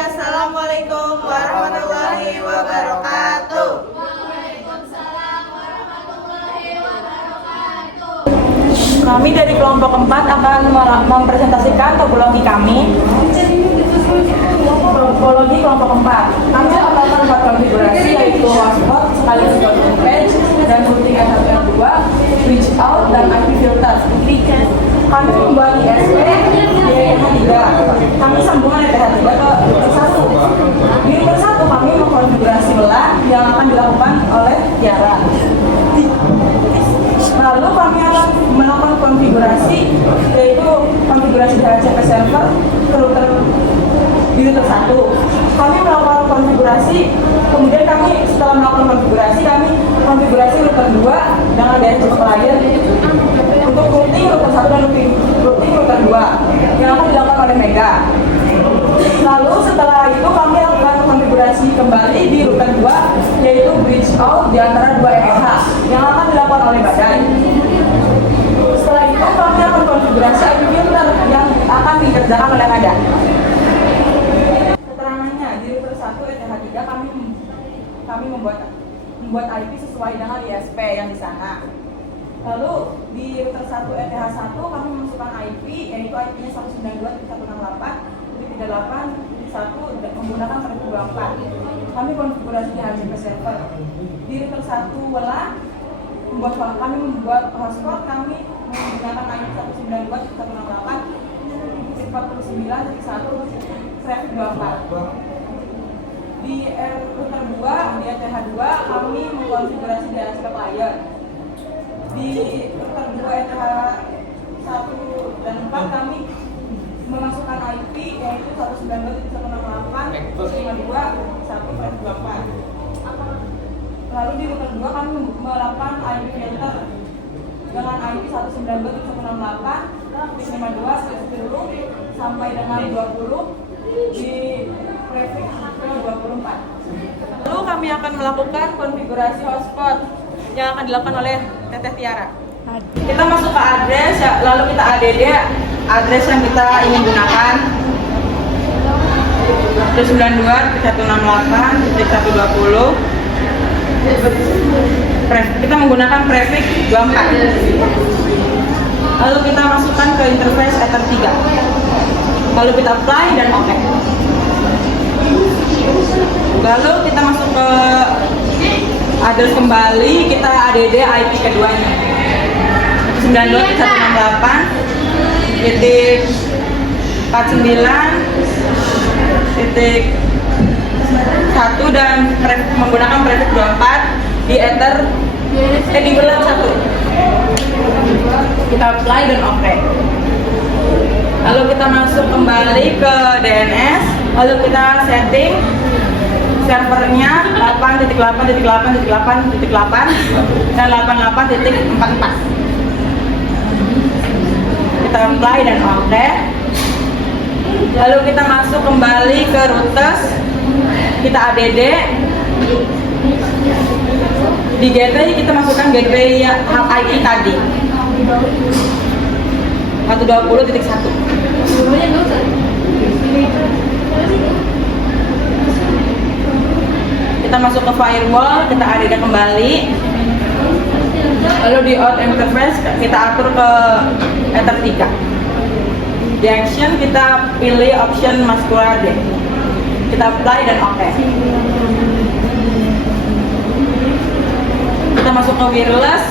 Assalamualaikum warahmatullahi wabarakatuh. Kami dari kelompok 4 akan mempresentasikan topologi kami. Topologi kelompok 4. Kami akan melakukan 4 konfigurasi, yaitu hotspot, sekaligus routing page, dan routing S1 dan 2, reach out, dan IP filter. Kami membuat ISP di ETH3. Kami sambungan ETH3 ke router 1. Di router 1 kami mengkonfigurasi LAN yang akan dilakukan oleh Tiara. Lalu kami akan melakukan konfigurasi, yaitu konfigurasi DHCP server ke router di router 1. Kami melakukan konfigurasi, kemudian kami setelah melakukan konfigurasi, kami konfigurasi router 2 dengan DHCP client untuk routing router 1 dan routing router 2 yang akan dilakukan oleh Mega. Lalu setelah itu kami akan konfigurasi kembali di router 2, yaitu bridge out di antara 2 ETH yang akan dilakukan oleh Badai. Setelah itu kami akan konfigurasi IP filter yang akan dikerjakan oleh Ada. Keterangannya di router 1 ETH3 kami membuat IP sesuai dengan ISP yang di sana. Lalu di router 1 ETH1 kami memasukkan IP, yaitu IP-nya 192.168.38.1 menggunakan prefix 24. Kami konfigurasi di DHCP server. Di router 1 WLAN kami membuat hotspot, kami menggunakan IP 192.168.49.1/24. Di router 2 di ETH2 kami mengkonfigurasi DHCP client. Di router 2 ETH1 dan 4 kami memasukkan IP, yaitu 192.168.52.1/24. Lalu di router 2 kami melakukan IP filter dengan IP 192.168.52.10 sampai dengan 20 di prefix ke 24. Lalu kami akan melakukan konfigurasi hotspot yang akan dilakukan oleh Teteh Tiara. Kita masuk ke address, lalu kita add address yang kita ingin gunakan. 192.168.120. Kita menggunakan prefix 24. Lalu kita masukkan ke interface Ether 3. Lalu kita apply dan OK. Lalu kita masuk ke address kembali, kita add IP keduanya. 92.168.1 dan menggunakan prefix 24 di Ether di WLAN 1. Kita apply dan OK. Lalu kita masuk kembali ke DNS, lalu kita setting servernya 8.8.8.8.8 dan 88.44. Kita apply dan OK. Lalu kita masuk kembali ke routers, kita add. Di gateway kita masukkan gateway hub IP tadi 120.1. Kita masuk ke firewall, kita add kembali. Lalu di out interface kita atur ke Ether 3. Di action kita pilih option Muscular D. Kita apply dan OK. Kita masuk ke wireless,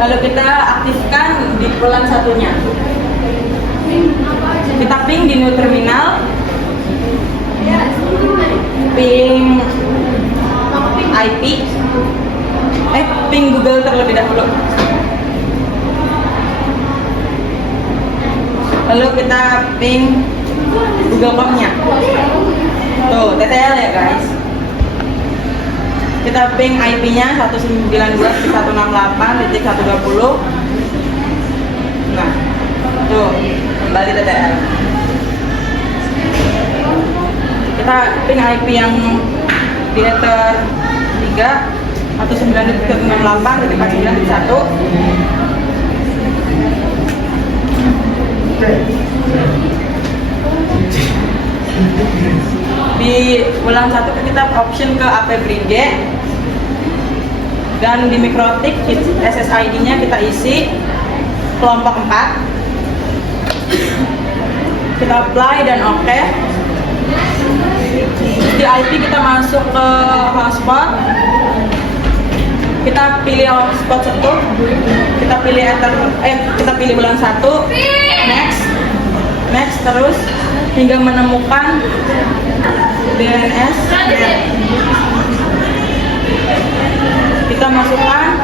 lalu kita aktifkan di WLAN satunya. Kita ping di new terminal, ping IP, ping Google terlebih dahulu. Lalu kita ping Google Com-nya. Tuh, TTL ya guys. Kita ping IP-nya 192.168.120. Nah, tuh kembali TTL. Kita ping IP yang di Ether 3 192.168.49.1. Di ulang 1 kita option ke AP Brige, dan di mikrotik SSID-nya kita isi kelompok 4. Kita apply dan oke. Di IP kita masuk ke hotspot. Kita pilih hotspot 1. Kita pilih ulang 1. Next terus hingga menemukan DNS. Kita masukkan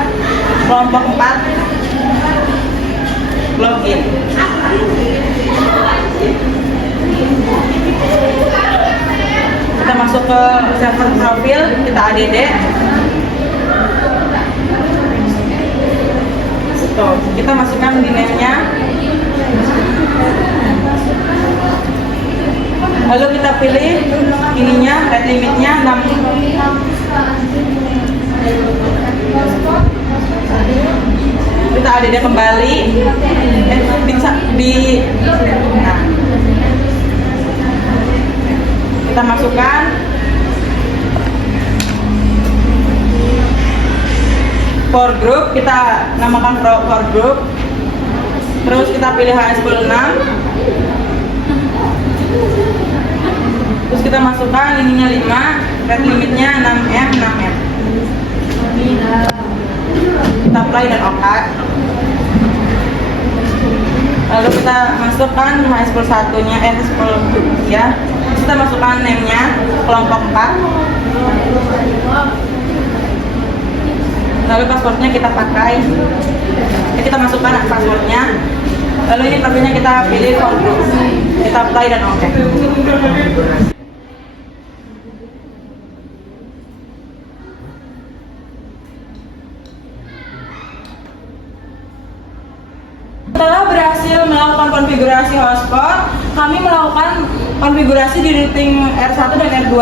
kelompok 4. Login. Kita masuk ke server profil, kita add. Tuh, kita masukkan di name-nya. Lalu kita pilih ininya, rate limitnya 6. Kita add kembali. Nah, kita masukkan for group, kita namakan for group. Terus kita pilih HS10 6. Terus kita masukkan ininya 5, rate limitnya 6M. Kita apply dan oke. Lalu kita masukkan HS10 nya, HS10 ya. Kita masukkan name-nya kelompok 4. Lalu passwordnya kita pakai. Kita masukkan passwordnya. Lalu ini profilnya kita pilih for group. Kita apply dan oke. Setelah berhasil melakukan konfigurasi hotspot, kami melakukan konfigurasi di routing R1 dan R2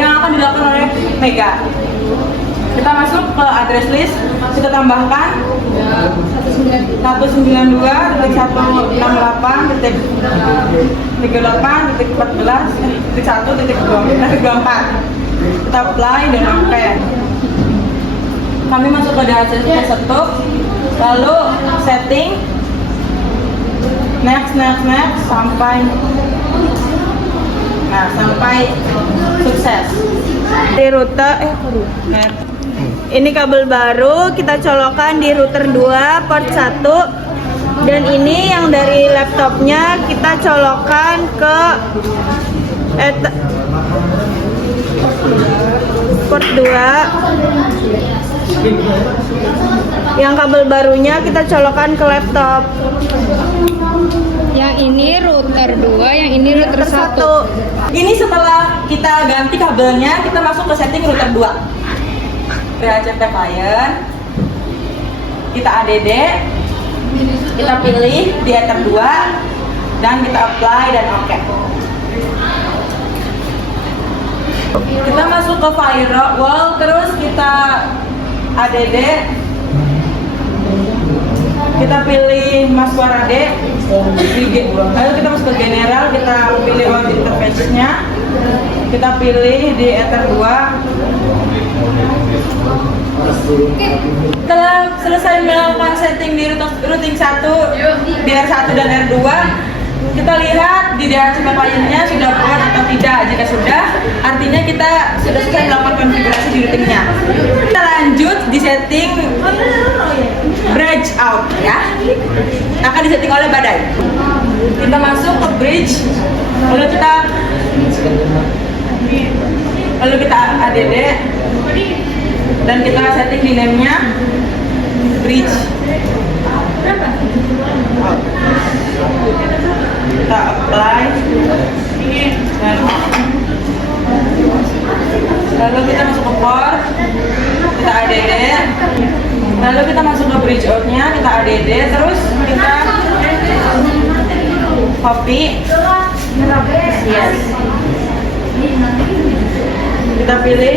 yang akan dilakukan oleh Mega. Kita masuk ke address list, kita tambahkan 192.168.38.14.1.24. Kita apply dan oke. Kami masuk ke DHCP 1, lalu setting, next sampai sukses. Di router ini kabel baru kita colokan di router 2 port 1, dan ini yang dari laptopnya kita colokan ke port 2. Yang kabel barunya kita colokan ke laptop. Yang ini router 2, yang ini router 1. Ini setelah kita ganti kabelnya, kita masuk ke setting router 2. DHCP client, kita add, kita pilih di ether 2 dan kita apply dan oke. Kita masuk ke firewall, terus kita add, kita pilih Maswarade, lalu kita masuk ke general, kita pilih route interface-nya, kita pilih di ether 2. Setelah selesai melakukan setting di routing 1, di R1 dan R2, kita lihat di DHCP client-nya sudah on atau tidak. Jika sudah, artinya kita sudah selesai melakukan konfigurasi di routingnya. Kita lanjut di setting bridge out ya, akan disetting oleh Badai. Kita masuk ke bridge, lalu kita add dan kita setting di name-nya bridge. Kita apply dan lalu kita masuk ke port, kita add, lalu kita masuk ke bridge out-nya, kita add, terus kita copy, yes, kita pilih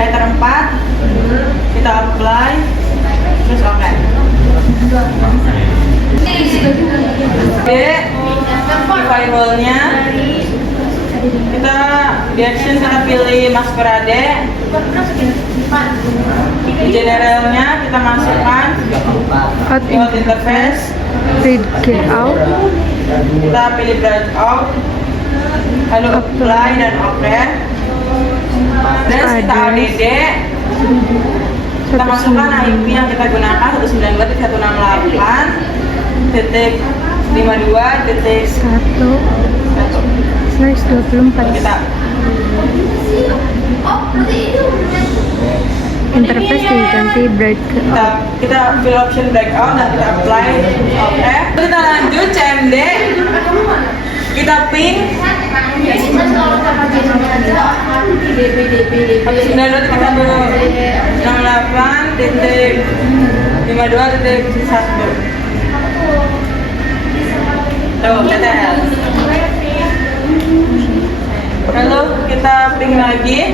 ether 4, kita apply, terus oke. Di firewall-nya Kita di action kita pilih masquerade. Di generalnya kita masukkan Out build interface. read get out. Kita pilih bright out, lalu apply dan oke. Terus kita add, kita masukkan IP yang kita gunakan 192.168.52.1. 1/24. Kita Interface diganti bright ke out. kita fill option breakout dan kita apply oke. Kita lanjut CMD, kita ping habis 92.168.52.1. Tuh, TTL. Lalu kita ping lagi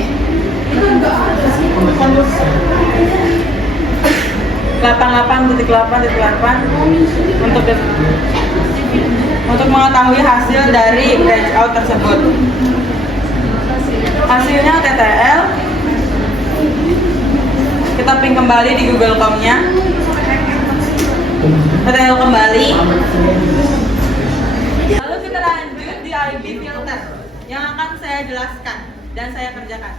88.8.8 untuk mengetahui hasil dari branch out tersebut. Hasilnya TTL. Kita ping kembali di Google Com-nya. TTL kembali. Lalu kita lanjut di IP filter yang akan saya jelaskan dan saya kerjakan.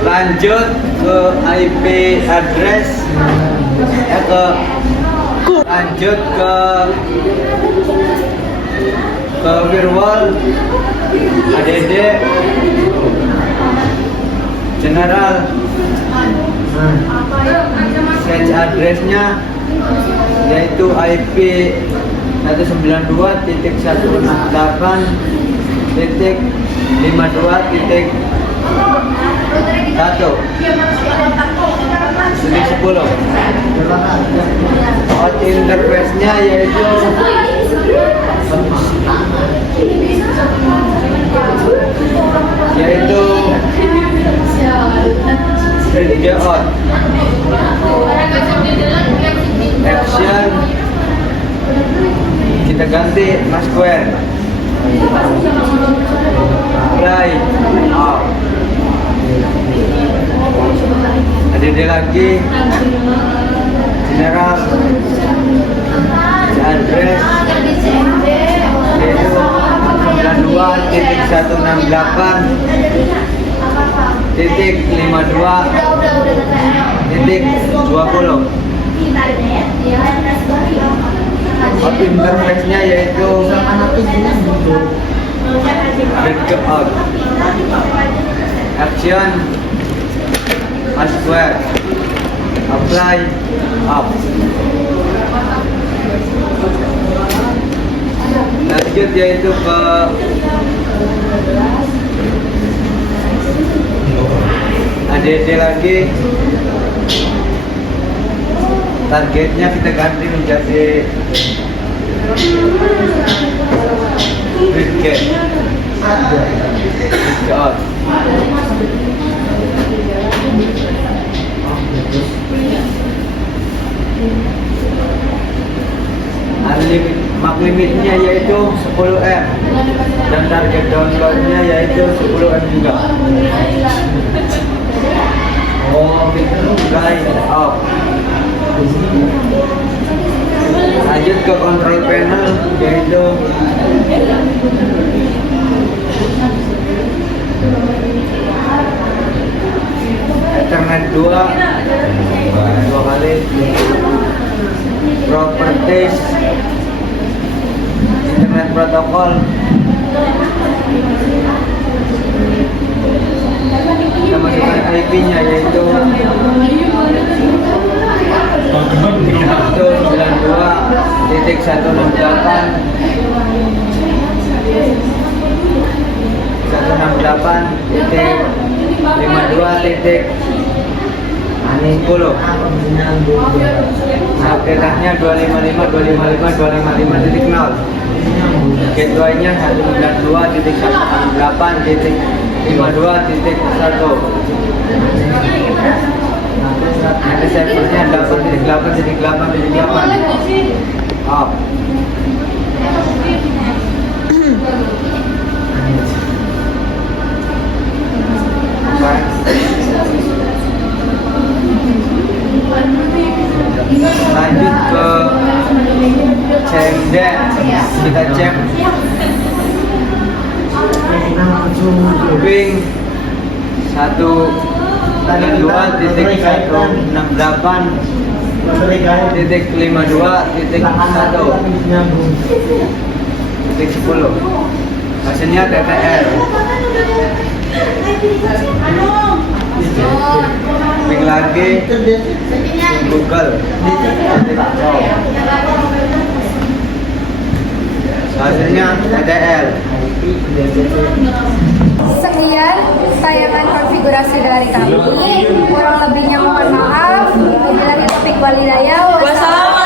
Lanjut ke IP address, lanjut ke firewall, ADD, general, set addressnya yaitu IP 192.168.1/10. Out interface-nya yaitu read out. Action kita ganti masquerade. Apply out. ADD lagi, general, address yaitu 92.168.52.20. Out interface-nya yaitu read out. Action masquerade. Apply up. Lanjut yaitu ke ADD lagi. Targetnya kita ganti menjadi read get out. Mak limitnya yaitu 10M dan target downloadnya yaitu 10M juga. Right off. Lanjut ke control panel yaitu Ethernet 2 kali, properties, internet protokol. Kita masukkan IP-nya yaitu 168.168.52.10. Update-nya 255.255.255.0. Gateway-nya 192.168.52.1. Nanti servernya 8.8.8.8. Off. ping 192.52.1.10. Hasilnya TTL. Ping lagi Google. Hasilnya TTL. Sekian tayangan konfigurasi dari kami. Kurang lebihnya mohon maaf. Wabillahi taufiq wal hidayah. Wassalamualaikum